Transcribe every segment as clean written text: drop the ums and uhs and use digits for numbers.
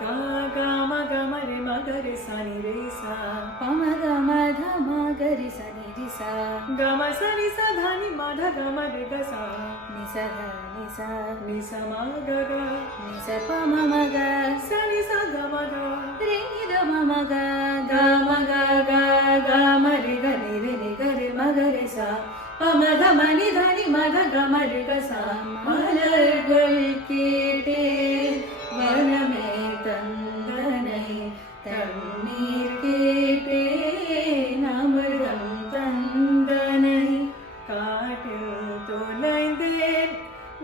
ga ga ma ga ma re sa ni re sa pa ma ga ma dha ma ga re sa ni re sa ga ma sa ni sa dha ni ma dha ga ma re ga sa ni sa dha ni sa ma ga ni sa pa ma ga sa ni sa ga ma ga re ni da ma ga ga ma ga ga ma re ga re ma ga re sa pa ma dha ma ni dha ni ma dha ga ma re ga sa மலர்கள் கேட்டேன் வனமே தந்தனை தண்ணீர் கேட்டேன் அமிர்தம் தந்தனை காட்டில் தொலைந்தேன்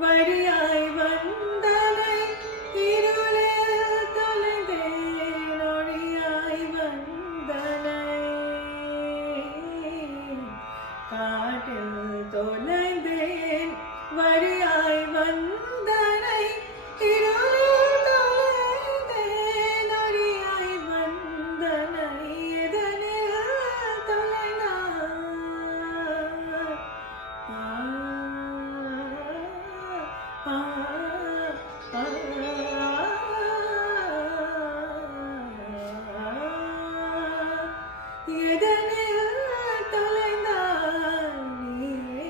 வழியாய் வந்தனை இருளில் தொலைந்தேன் ஒளியாய் வந்தனை காட்டில் தொலைந்தேன் வழியாய் வந்தனை இருளில் தொலைந்தேன் ஒளியாய் வந்தனை எதனில் தொலைந்தார் எதனில் தொலைந்தார் நீயே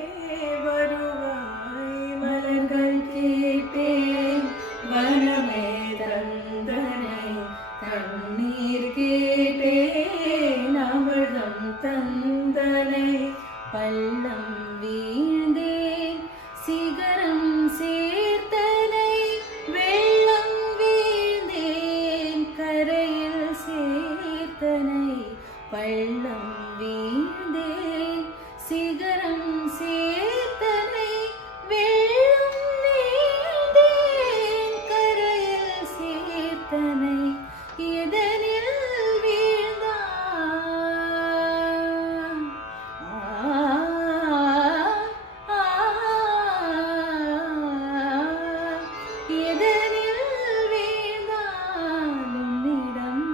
வருவாய் மலர்கள் கேட்டேன் வனமே தந்தனை தண்ணீர் கேட்டேன் அமிர்தம் தந்தனை பள்ளம் வீழ்ந்தேன் சிகரம் சேர்த்தனை வெள்ளம் வீழ்ந்தேன் கரையில் சேர்த்தனை பள்ளம் வீழ்ந்தேன் சிகரம் சேர்த்தனை வெள்ளம் வீழ்ந்தேன் கரையில் சேர்த்தனை எதனில் வீழ்ந்தான் எதனில் வீழ்ந்தான் உன்னிடம்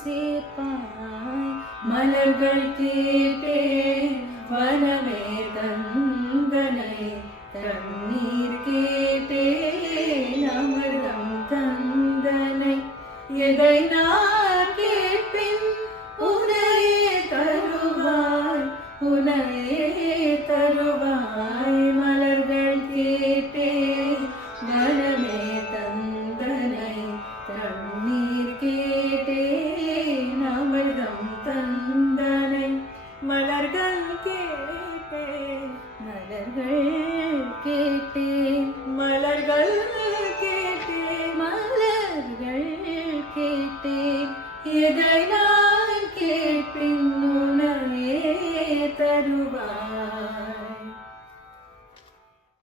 சேர்ப்பாய் மலர்கள் கேட்டேன் வனமே தந்தனை தண்ணீர் கேட்டேன் அமிர்தம் தந்தனை எதை நான் கேட்பின் உனையே தருவாய் உனையே தருவாய் மலர்கள் கேட்டேன் வனமே தந்தனை தண்ணீர் கேட்டேன் அமிர்தம் தந்தனை மலர்கள் கேட்டேன் மலர்கள் கேட்டேன் மலர்கள் கேட்டேன் மலர்கள் கேட்டேன் எதை நான் கேட்பின் உனையே தருவாய்